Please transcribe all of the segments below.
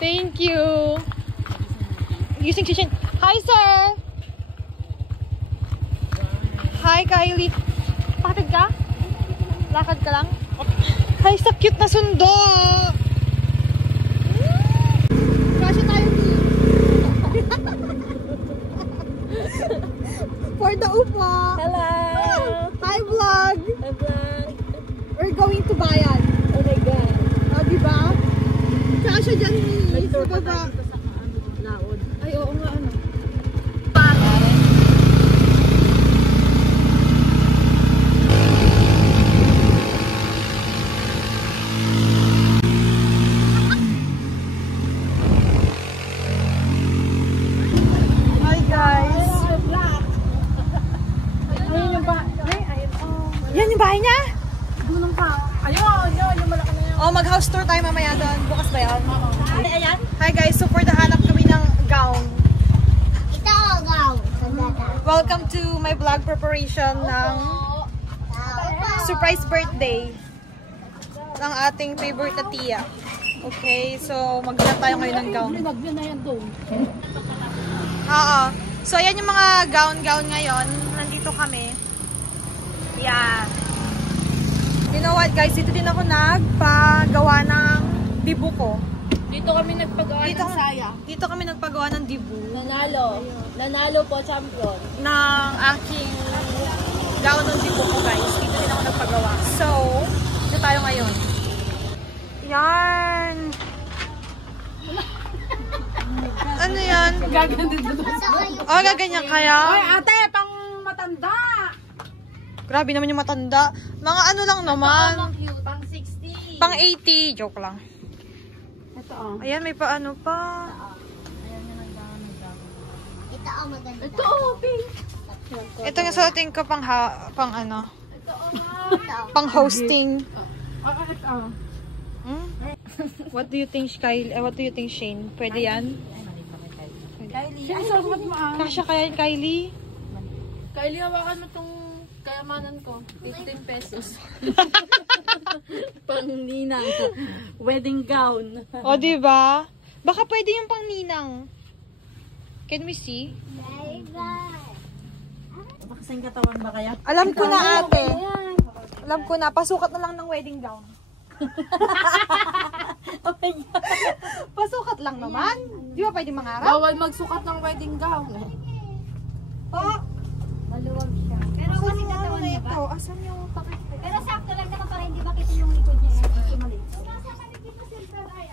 Thank you. Using Chichen. Hi, sir. Hi, Kylie. Pakatid ka? Lakad ka lang? Hi, sa cute na sundo. Kasya tayo ni. For the upo. Hello. Hi, vlog. Hi, vlog. We're going to Bayan. Oh my God. Oh, diba? Kasya dyan ni. Nag-tour Sa pa baba. tayo dito sa laod. Ay, oo nga, ano. Hi, guys. Ayun yung bahay. Yan yung bahay niya? Dunong pa. Ayun, yung malaki na yun. Oh, mag-house tour tayo mamaya doon. Bukas ba yan? Oo. Ayan. Hi guys, so for the hanap kami ng gown. Ito, gaw. Welcome to my vlog preparation ng surprise birthday ng ating favorite na tia. Okay, so maghanap tayo ngayon ng gown. Nagyan na yan doon. Oo. So ayan yung mga gown ngayon. Nandito kami. Yeah. You know what guys, dito din ako nagpagawa ng dibu ko. Dito kami nagpagawa ng saya. Dito kami nagpagawa ng dibu Nanalo. Nanalo po, champion. ng aking gown ng dibu ko guys. Dito din ako nagpagawa. So, dito tayo ngayon. Yan. Ano yan? Gagandin doon. Oh, gaganyan kaya? Ay, ate, pang matanda. Grabe naman yung matanda. Mga ano lang naman. Cute, pang 60. Pang 80. Joke lang. Ito, oh. Ayan, may paano pa. Ayan yung nagdahan. Ito, oh, maganda. Ito, oh, pink. Ito nga suotin ko pang ano. Ito, oh, Pang hosting. ito. Hmm? What do you think, Kyle? What do you think, Shane? Pwede yan? Kylie. Ay, sabat mo ah. Kasya kaya yan, Kylie? Kylie, hawakan mo tong kayamanan ko. 15 pesos. Pang ninang. Wedding gown. O, diba? Baka pwede yung pang ninang. Can we see? Makasing katawan ba kaya? Alam ko na, ate. Alam ko na. Pasukat na lang ng wedding gown. Oh my God. Pasukat lang naman. Di ba pwede mangarap? Bawal magsukat ng wedding gown. Oh! Maluwag siya. Pero kasi katawan niya ba? Asan yung takip? Pero sakto lang naman para hindi makita yung likod niya.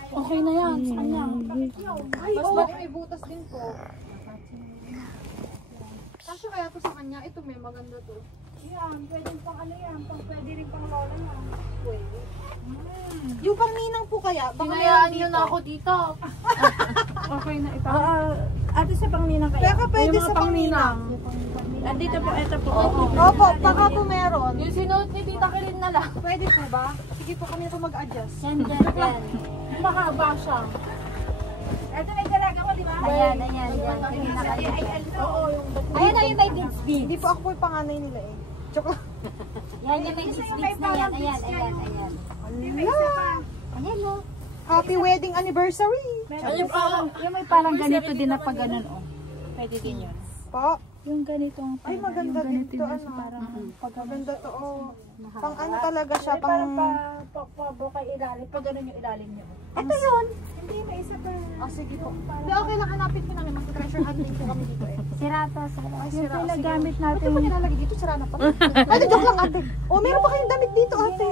Okay na yan. Sa kanya. Ay, oh, may butas din po. Kasya kaya to sa kanya. Ito may maganda to. Yan, pwede pang ano yan. Pwede rin pang lola yan. Pwede. Yung pang ninang po kaya? Baka Hinayaan meron niyo na ako dito. Okay na ito. Ate sa pangninang Baka pwede sa pang ninang. Andito po, ito po. Opo, baka po meron. Yung sinuot ni Tita Kirin na lang. Pwede po ba? Sige po kami po mag-adjust. Yan, yan, yan. Mahaba siya. Ito may dalaga ko, di ba? Ayan, ayan, yan. Oo, yung Ayan na yung may beads, beads. Hindi po ako po yung panganay nila eh. Joke lang. Yan yung may beads, beads na yan. Ayan, ayan, ayan. Ala! Ayan, no? Happy wedding anniversary! yung may parang ganito din na pag ganun, oh. Pwede din yun. Po. Yung ganito. Ay, maganda din to. Ano? Maganda to. Oh. Pang ano talaga siya. Pang... Bukay ilalim. Pag ganun yung ilalim niyo. Ito yun! Hindi, may isa pa. Ah, sige po. Hindi, okay lang. Hanapin ko namin. Mag-treasure hunting po kami dito eh. Sirata, Ay, Yung sira. pinagamit Sige. natin. Ba't mo nilalagay dito? Sira na pa. Ate, joke lang ate. Oh, meron pa kayong damit dito ate.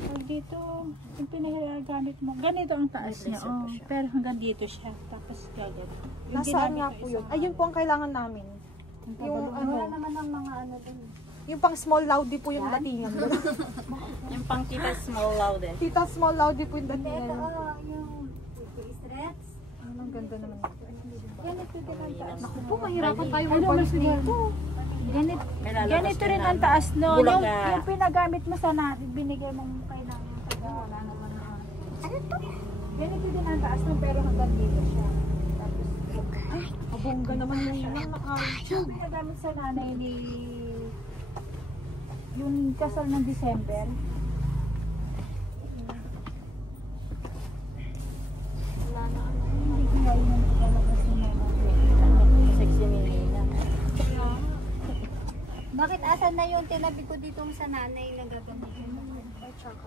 Pag dito, yung pinagamit mo, ganito ang taas niya. Oh, pero hanggang dito siya. Tapos gagawin. Nasaan nga po yun? Ayun po ang kailangan namin. Yung ano, wala naman ng mga ano dun. yung pang small loudie po yung datingan. Yung pang kita small loud eh. Tita small loudie po yung Ito, datingan. yung stretch. Ang ganda naman. Ganito din ang taas. Naku po, mahirapan tayo mag-polis dito. Ganito rin ang taas no. Yung pinagamit mo sana, binigay mong kailangan. Wala naman na. Ano to? Ganito din ang taas no, pero hanggang dito siya. Tapos, Ay, abongga naman yung yung pinagamit sa nanay ni yung kasal ng December. buhay yung lalabas ni Mama. Sexy Nina. Kaya, Bakit asan na yung tinabi ko dito sa nanay na gagamitin mo? ay tsaka.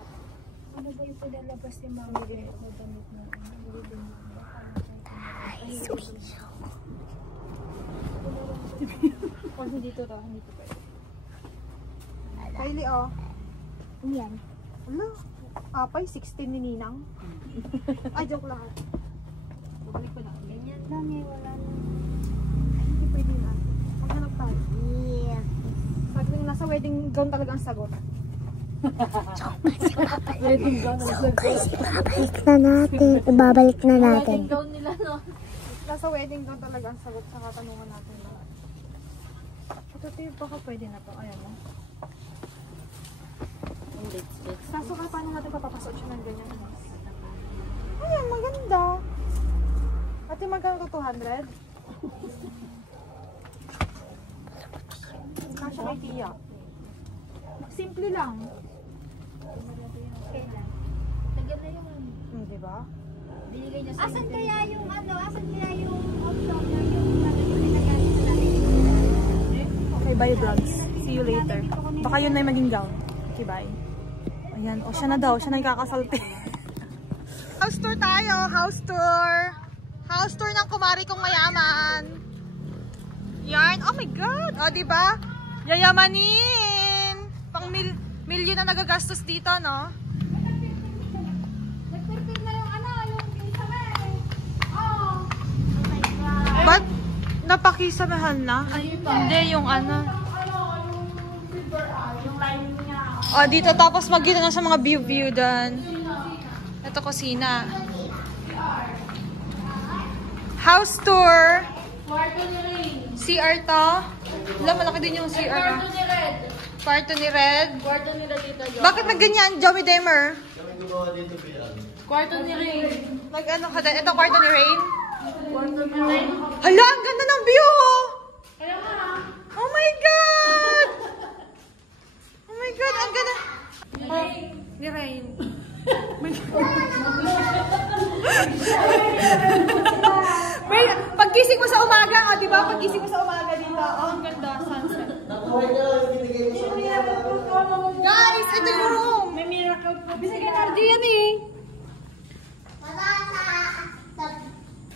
Ano ba yung pinalabas ni Mama dito sa damit na Pag hindi to daw, hindi to pwede. Kylie, oh. Ano yan? Ano? Apay, 16 ni Ninang. Ay, joke lang. Balik ko na. Ganyan lang eh, wala na. Hindi pwede na. Maghanap tayo. Yeah. Sabi nang nasa wedding gown talaga ang sagot. Ibabalik na natin. Nasa wedding gown talaga ang sagot sa katanungan natin. Ito, baka pwede na to. Ayan mo. Kaso ka, paano natin papapasok siya ng ganyan? Ayan, maganda. Ate, magkano to? 200? Kasha kay Tia. Simple lang. Tagal na yun. Diba? Binigay niya sa asan kaya yung ano? Asan kaya yung option na yung pinagamit na natin? Okay, bye vlogs. See you later. Baka yun na yung maging gown. Okay, bye. Ayan, o siya na daw. Siya na yung kakasalte. House tour tayo. House tour. House tour ng kumari kong mayaman. Yarn. Oh my God. O, diba? Yayamanin. Pang milyon na nagagastos dito, no? Nagpirpir na yung ano, yung kisame. Oh my God. Ba't napakisamahan na? Hindi, yung ano. O, dito tapos mag-gina na sa mga view doon. Ito, kusina. House tour. CR to. Wala, malaki din yung CR. Kwarto ni Red. Kwarto ni Red. Kwarto nila dito, Bakit nagganyan, Joey Demer? Kami gumawa dito, Bian. Kwarto ni Rain. Nag-ano ka din? Ito, kwarto ni Rain. Kwarto ni Rain. Hala, ang ganda ng view! Oh my God! Oh my God, ang ganda. Oh, ni Rain. May, pagkising mo sa umaga, oh, di ba? Pagkising mo sa umaga dito. Oh, ang ganda, sunset. Nakuha niya lang yung binigay mo sa Guys, ito yung room. May miracle po. Sige, RD yan eh.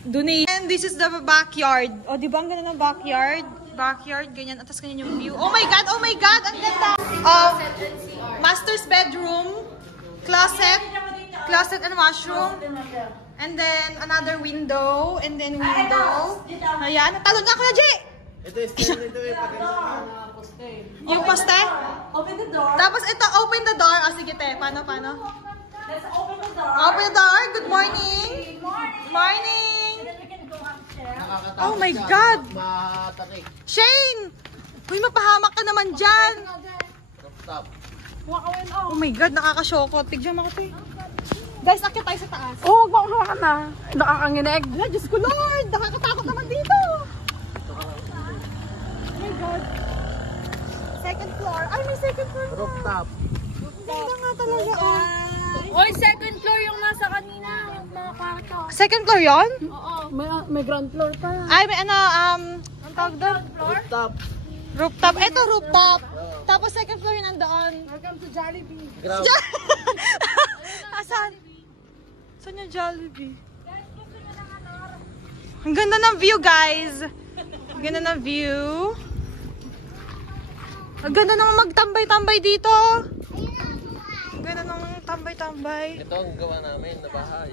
Duni. And this is the backyard. O, di ba ang ganda ng backyard? Backyard, ganyan. At tapos ganyan yung view. Oh my God, ang ganda. Master's bedroom, closet and washroom. And then another window, and then window. Ayan, talon nga ako na, Jay! Ito yung stair nito eh. Yung poste? Open the door. Tapos ito, open the door. O, sige, te. Paano? Let's open the door. Open the door. Good morning. Morning. And then we can go upstairs. Oh my God. Matarik. Shane! Uy, mapahamak ka naman dyan. Stop. Oh my God, nakakashokot. Tignan mo ko, te. Guys, akit tayo sa taas. Oh, wag mo ka na. Nakakanginig. Ala, Diyos ko, Lord! Nakakatakot naman dito! Oh my God. Second floor. Ay, may second floor na. Rooftop. Ganda nga talaga, oh. Oy, second floor yung nasa kanina. Yung mga kwarto. Second floor yon? Oo. May ground floor pa. Ay, may ano, ang tawag doon? Rooftop. Rooftop. Ito, rooftop. Tapos second floor yun nandoon. Welcome to Jollibee. Ground. Asan? Saan yung Jollibee? Ang ganda ng view, guys. Ang ganda ng view. Ang ganda naman magtambay-tambay dito. Ang ganda naman tambay-tambay. Ito ang gawa namin na bahay.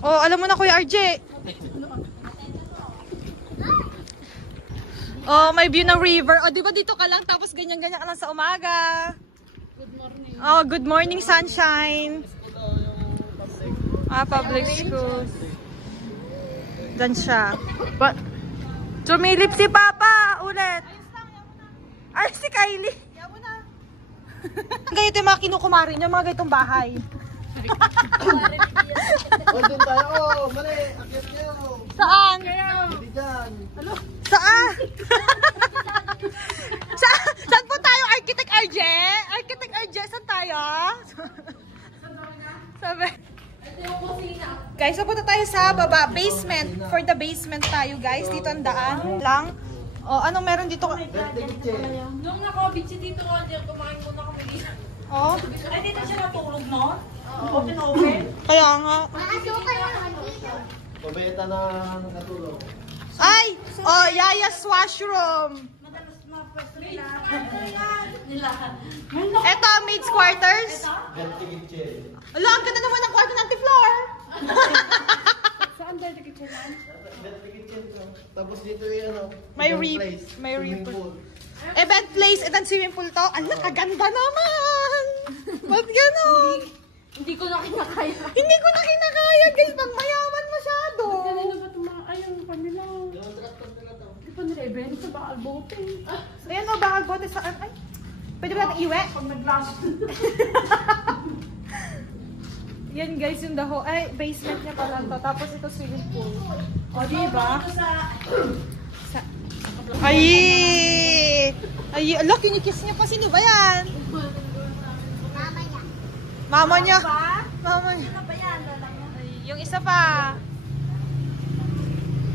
Oh, alam mo na, Kuya RJ. Oh, may view ng river. Oh, di ba dito ka lang tapos ganyan-ganyan ka lang sa umaga. Good morning. Oh, good morning, sunshine. Public school. Diyan siya. But, sumilip si Papa ulit. Ay, si Kylie. Yawa na. Ganito yung mga kinukumari niyo, mga ganitong bahay. Oh, dun tayo. Oh, mali. Akyat niyo. Saan? Hindi dyan. Saan? Saan po tayo, Architect RJ? Architect RJ, saan tayo? Sabi. Guys, pupunta tayo sa baba. Basement. For the basement tayo, guys. Dito ang daan lang. O, anong meron dito? Nung naka-COVID si Tito Roger, kumain muna kami dito. Oh, Ay, dito siya natulog, no? Open. kaya nga. Maasukan naman dito. Pabeta na natulog. Ay! Oh, Yaya's washroom. Madalas mapwesto nila. Eto, maid's quarters. Dirty kitchen. Ala, ang ganda naman ng kwarto ng Tiflor. Saan dahil kitchen lang? Dirty kitchen. Tapos dito yung ano. May event reef. place, May swimming reef. pool. Event place, ito ang swimming pool to. Ala, kaganda naman. Ba't gano'n? Hindi ko na kinakaya. Hindi ko na kinakaya, guys. Pag mayaman masyado. Kanino ba itong mga, ayun, kanila. Di pa nila event sa bakal bote. Ayan o, baka gote saan. Ay, pwede ba natin iwi? Pag nag-glass. Yan guys, yung daho. Ay, basement niya pala to. Tapos ito swimming pool. O, diba? Ay! Ay, ala, kinikiss niya pa. Sino ba yan? Mama niya. Mama niya. Mama niya. Ano ba yan? Dalawa. Ay, yung isa pa.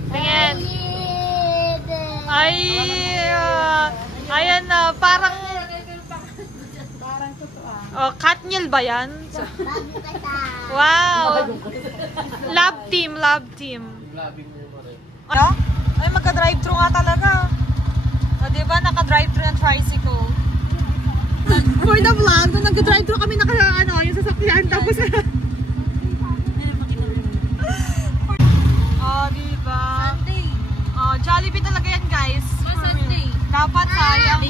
Tingin. Ay! Ayan na, parang... Parang totoo. Oh, Katniel ba yan? Bago ka ta. Wow! Love team, love team. Labing mo pa rin. Ano? Ay, magka-drive-thru nga talaga. O, diba? Naka-drive-thru ng tricycle. For the vlog, nung nag-drive-thru kami yung sasakyan. Tapos, oh, diba? Oh, Jollibee talaga yan, guys. Sunday. Dapat sayang.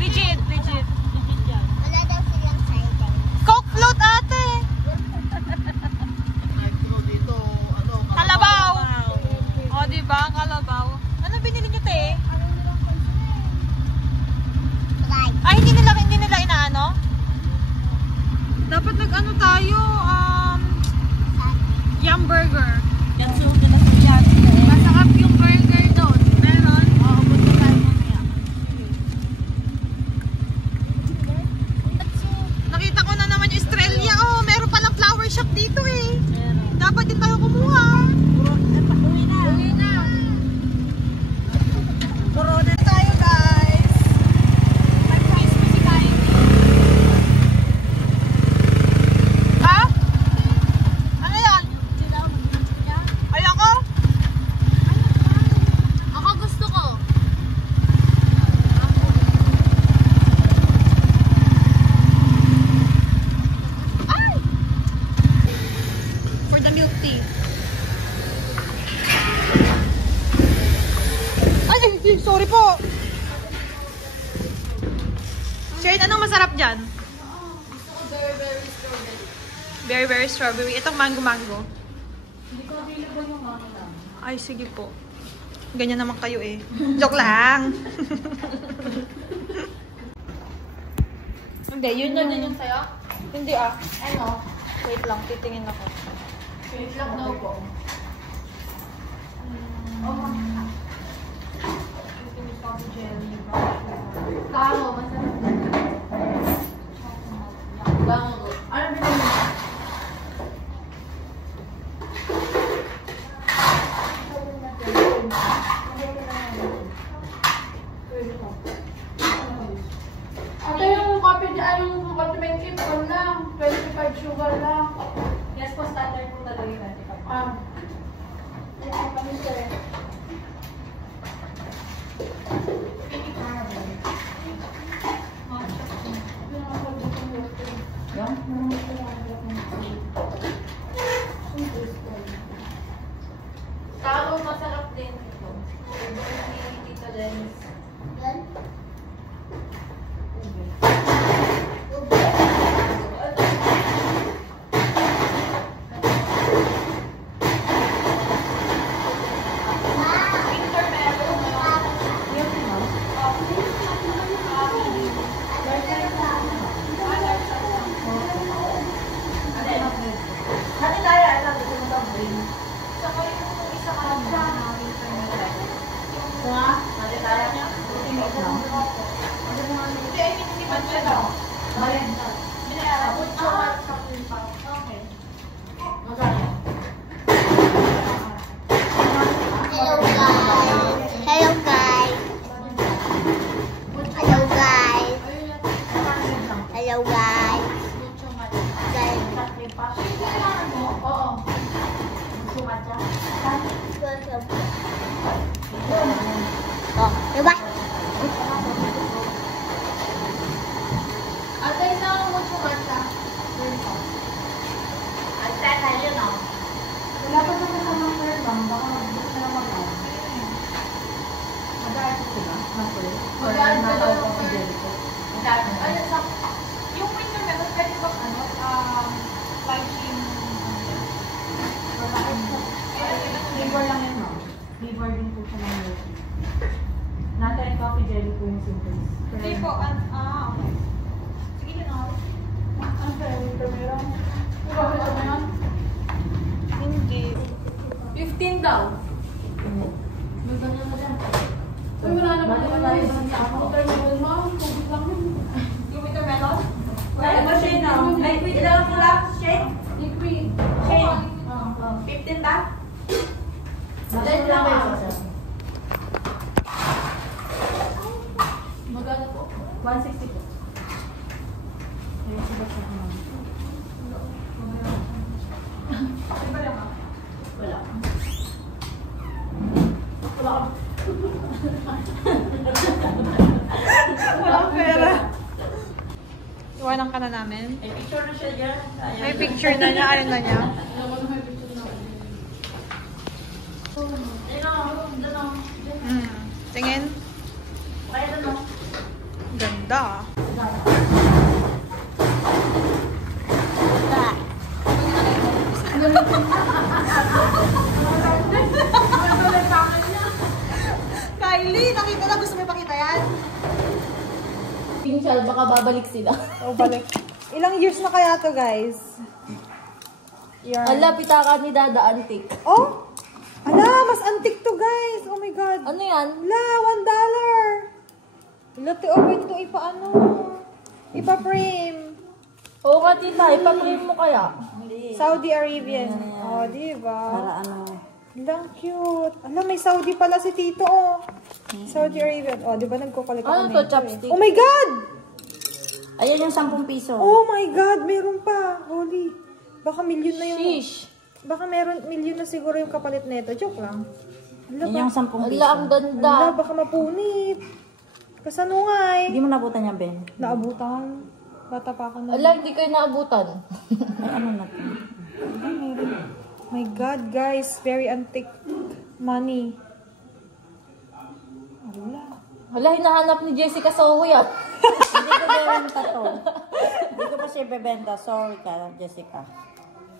Legit. Wala daw silang cycle. Coke float, ate. Drive-thru dito, ano, Kalabaw. O, diba? Kalabaw. Ano binili niyo, te? Right. Ay, hindi nila inaano? Dapat nag-ano tayo, yum burger. Yan sulit na sa yan. Masarap yung burger doon. Meron? Oo, punta tayo mamaya. Nakita ko na naman yung Australia. Oh, meron palang flower shop dito eh. Dapat din tayo kumuha. Uwi na. Corona tayo, guys. Nag-Christmas tayo. Ha? Ano yan? Ayoko? Ako gusto ko. Ay! For the milk tea. Ay, sorry po. Sharon, anong masarap dyan? Very, very strawberry. Itong mango. Ay, sige po. Ganyan naman kayo eh. Joke lang. Hindi, yun na din yung sayo? Hindi ah. Ano? Wait lang, titingin ako. Wait lang daw po. Tama, masarap. Bango. Ano ba yun? Ate, yung coffee dyan, yung ultimate chip, lang. 25 sugar lang. Yes po, standard po talaga yung Ah. Taro, masarap din ito. Dito Dennis. Yan. Wah, nanti saya Okay pa. Kailangan mo? Oo. Sumatya. Oh, diba? Atay na mo sumatya. Atay na yun o. Wala pa naman naman sir lang. Baka mag-book na naman ako. Mag-aaral sila? Mag-aaral sila yung Jericho. Ayun, yung winter meron, pwede bang live stream? Flavor lang yun, no? Flavor din po siya ng milk. Natin yung coffee jelly po yung simple. Hindi po, okay. Sige yun ako. Ano sa'yo, winter meron? Coffee jelly meron? Hindi. 15 daw. May ganyan ka dyan. Uy, wala naman ako. Winter meron mo, tubig lang yun. Yung winter melon? Wala ba shade na? Ay, ilang mo lang? Shade? Liquid. Shade? 15 ba? Shade lang ba? Magkano po? 160 po. Ayun, sabag na naman. Wala. Wala. Walang pera. Iwanan ka na namin. May picture na siya dyan. May picture na niya. Ayun na niya. Tingin. Ganda. Kylie, nakita na. Gusto mo ipakita yan? Pinchal, baka babalik sila. O, balik. Ilang years na kaya to, guys? Yarn. Ala, pitakan ni Dada Antique. Oh! Ala, mas antique to, guys. Oh my God. Ano yan? La, $1. Lati, oh, pwede itong ipa-ano. Ipa-frame. Oo nga, tita. Ipaprint mo kaya? Saudi Arabian. Oh, diba? Para ano? Lang cute. Ala, may Saudi pala si Tito, oh. Saudi Arabian. Oh, diba nagkukulit ako Ano to, chopstick? Oh my God! Ayan yung 10 piso. Oh my God, meron pa. Holy. Baka milyon na yung... Sheesh. Baka milyon na siguro yung kapalit nito. Joke lang. Ala, Yan yung 10 piso. Ala, ang ganda. Ala, baka mapunit. Kasanungay. Hindi mo nabutan yan, Ben. Naabutan. Bata pa ako na. Ala, hindi kayo naabutan. Ay, ano na to? My God, guys. Very antique money. Ala. Ala, hinahanap ni Jessica sa yan. Hindi ko bebenta to. Hindi ko pa siya bebenta. Sorry ka, Jessica.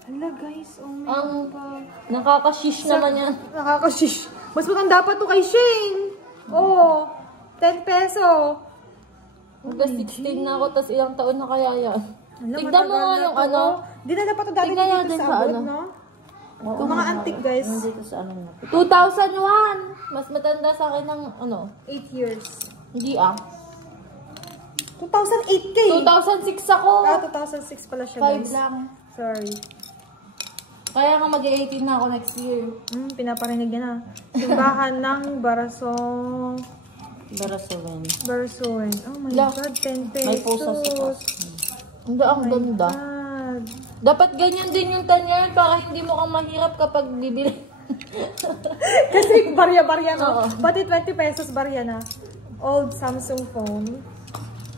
Ala, guys. Oh my Ang God. nakakashish naman yan. Nakakashish. Mas maganda pa to kay Shane. Oh. 10 peso. Hanggang 16 na ako, tapos ilang taon na kaya yan. Ala, Tignan mo matagal nga na yung to. ano. Dinala pa to dati Tignan dito natin sa sa abroad, ano. no? Yung mga antique, guys. Nandito sa ano na. 2001! Mas matanda sa akin ng ano. 8 years. Hindi ah. 2008 k. 2006 ako. 2006 pala siya, 5 guys. lang. Sorry. Kaya nga mag-18 na ako next year. Pinaparinig niya na. Simbahan ng Barasong... Barasuin. Oh my La. God, 10 pesos. May pusa sa taas. Ang ganda. God. Dapat ganyan din yung tanyaan para hindi mo kang mahirap kapag bibili. Kasi barya-barya na. Oo. Pati 20 pesos barya na. Old Samsung phone.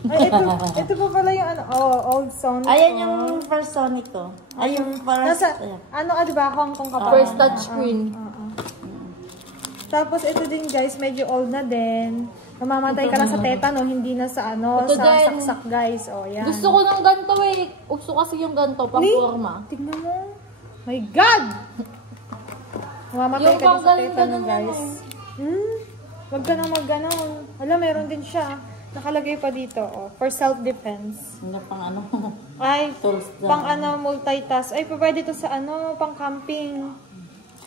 Ay, ito pa pala yung ano. Oh, old Sony Ayan phone. yung first Sonic to. Ay, yung first... Nasa, ayan. ano diba? Hong Kong ka pa. First touchscreen. Tapos ito din guys, medyo old na din. Mamamatay ka na sa tetano, hindi na sa ano, Ito sa din. saksak guys. Oh, yan. Gusto ko ng ganito eh. Gusto kasi yung ganito, pang Ni? forma. Tignan mo. My God! Mamamatay Yung ka din sa pang tetano ganun guys. Wag ka na mag-ganon. Alam, meron din siya. Nakalagay pa dito, oh, for self-defense. Hindi pang ano. Ay, Tools na. pang ano, multitask. Ay, pwede to sa ano, pang camping.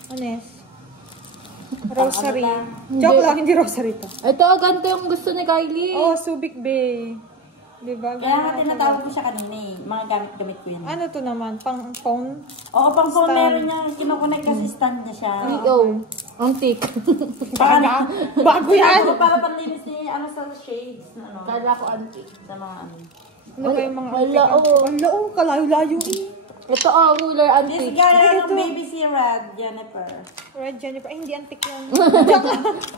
Honest. Rosary. Joke lang, hindi rosary to. Ito, ganito yung gusto ni Kylie. Oh, Subic Bay. Diba? Kaya nga tinatawag ko siya kanina eh. Mga gamit-gamit ko yan. Ano to naman? Pang phone? Oo, pang phone Stand. meron niya. Kinukunik kasi stand niya siya. Yo, antique. Baga? Bago yan! Ano, para panlinis niya ano sa shades. Na, ano, Kala ko antique. sa mga ano. Ano ba yung mga Wala, oh. Wala, oh, kalayo-layo eh. Ito ruler This antique. guy, yung baby si Red Jennifer. Red Jennifer. Ay, hindi antique yan.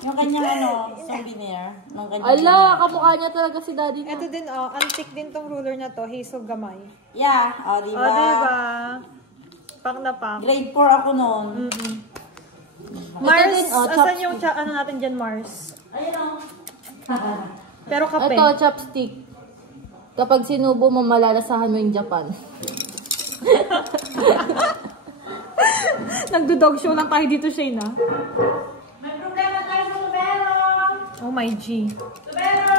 Yung kanyang souvenir. Nung kanyang Ala, kamukha niya talaga si daddy niya. Ito din, antique din tong ruler na to. Hazel Gamay. Yeah, diba? O, diba? Pak na pak. Grade 4 ako noon. Mars, din, asan yung ano natin dyan, Mars? Ayun Pero kape. Ito, chopstick. Kapag sinubo mo, malalasahan mo yung Japan. Nagdo-dog show lang tayo dito, Shayna. May problema tayo sa tubero! Oh my G. Tubero!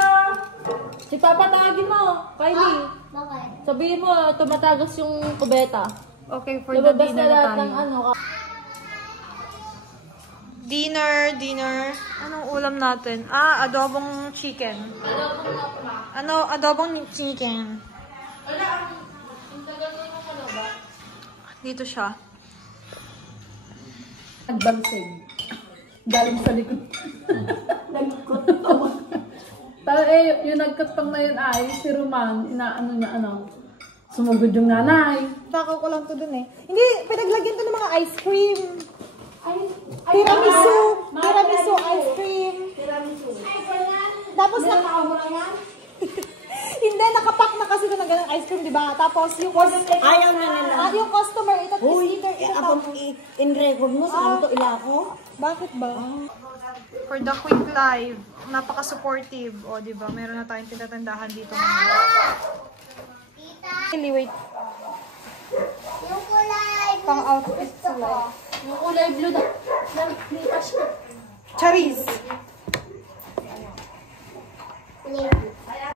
Si Papa, tawagin mo, Kylie. Bakit? Sabihin mo, tumatagas yung kubeta. Okay, for the Lumabas dinner na na lahat tayo. ng ano. Dinner. Anong ulam natin? Adobong chicken. Adobong chicken. Dito siya. Nagbansig. Galing sa likod. Yung nagkatpang na yun ay si Roman, sumugod yung nanay. Takaw ko lang to dun eh. Hindi, pinaglagyan to ng mga ice cream. Tiramisu ice cream. Tapos hindi, nakapack na kasi ito ng ganang ice cream, di ba? Tapos yung Ayaw na nila. yung customer, ito Uy, sticker, ako in record mo, saan to ilako? Bakit ba? For the quick live, napaka-supportive. O, di ba? Meron na tayong tinatandahan dito. Wait. Yung kulay. Pang-outfit sila. Yung kulay blue na lipas na. Charis! Kulay.